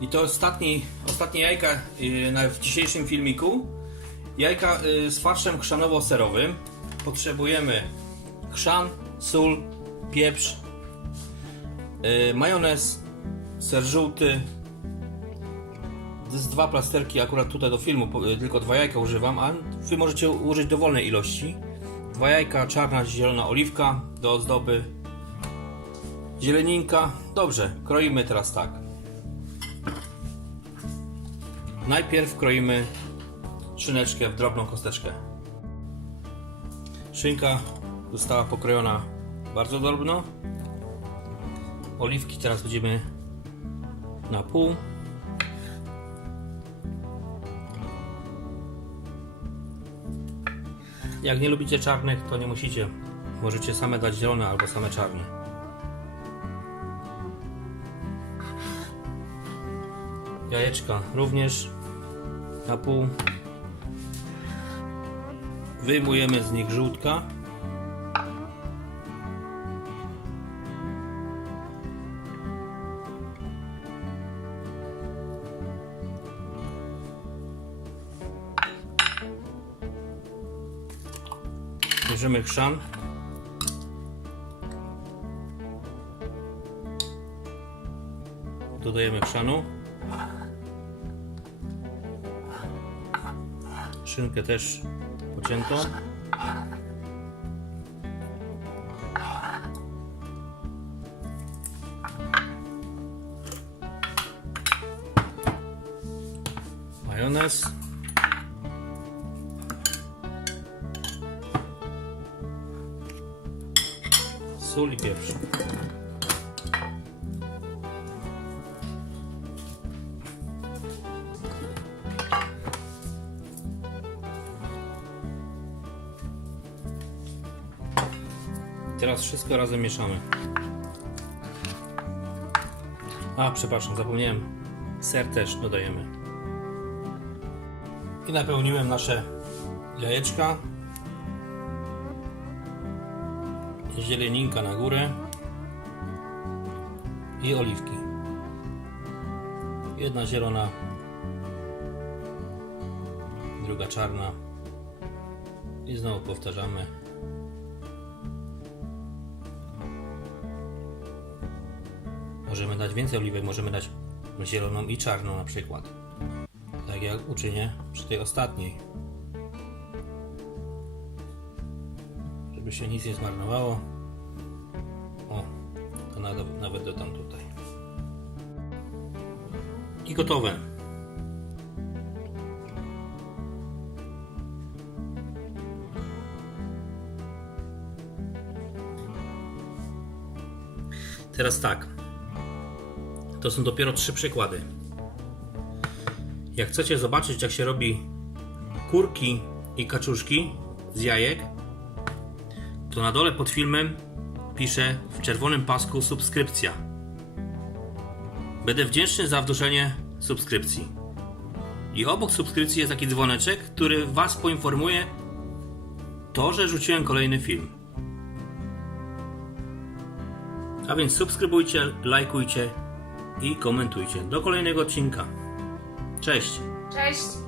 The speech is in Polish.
I to ostatni, ostatnie jajka y, w dzisiejszym filmiku. Jajka y, z farszem chrzanowo-serowym. Potrzebujemy chrzan, sól, pieprz, y, majonez, ser żółty. Jest dwa plasterki, akurat tutaj do filmu tylko dwa jajka używam, a wy możecie użyć dowolnej ilości. Dwa jajka, czarna, zielona oliwka do ozdoby, zieleninka. Dobrze, kroimy teraz tak. Najpierw kroimy szyneczkę w drobną kosteczkę. Szynka została pokrojona bardzo drobno. Oliwki teraz będziemy na pół. Jak nie lubicie czarnych, to nie musicie. Możecie same dać zielone albo same czarne. Jajeczka również na. Wyjmujemy z nich żółtka. Bierzemy chrzan. Dodajemy chrzanu. Szynkę też pociętą. Majonez. Sól i pieprz. Teraz wszystko razem mieszamy. A, przepraszam, zapomniałem. Ser też dodajemy. I napełniłem nasze jajeczka. Zieleninka na górę. I oliwki. Jedna zielona. Druga czarna. I znowu powtarzamy. Możemy dać więcej oliwek, możemy dać zieloną i czarną na przykład. Tak jak uczynię przy tej ostatniej. Żeby się nic nie zmarnowało. O, to nawet, nawet dodam tutaj. I gotowe. Teraz tak. To są dopiero trzy przykłady. Jak chcecie zobaczyć, jak się robi kurki i kaczuszki z jajek, to na dole pod filmem piszę w czerwonym pasku subskrypcja. Będę wdzięczny za wdrożenie subskrypcji. I obok subskrypcji jest taki dzwoneczek, który Was poinformuje to, że rzuciłem kolejny film. A więc subskrybujcie, lajkujcie i komentujcie. Do kolejnego odcinka. Cześć! Cześć!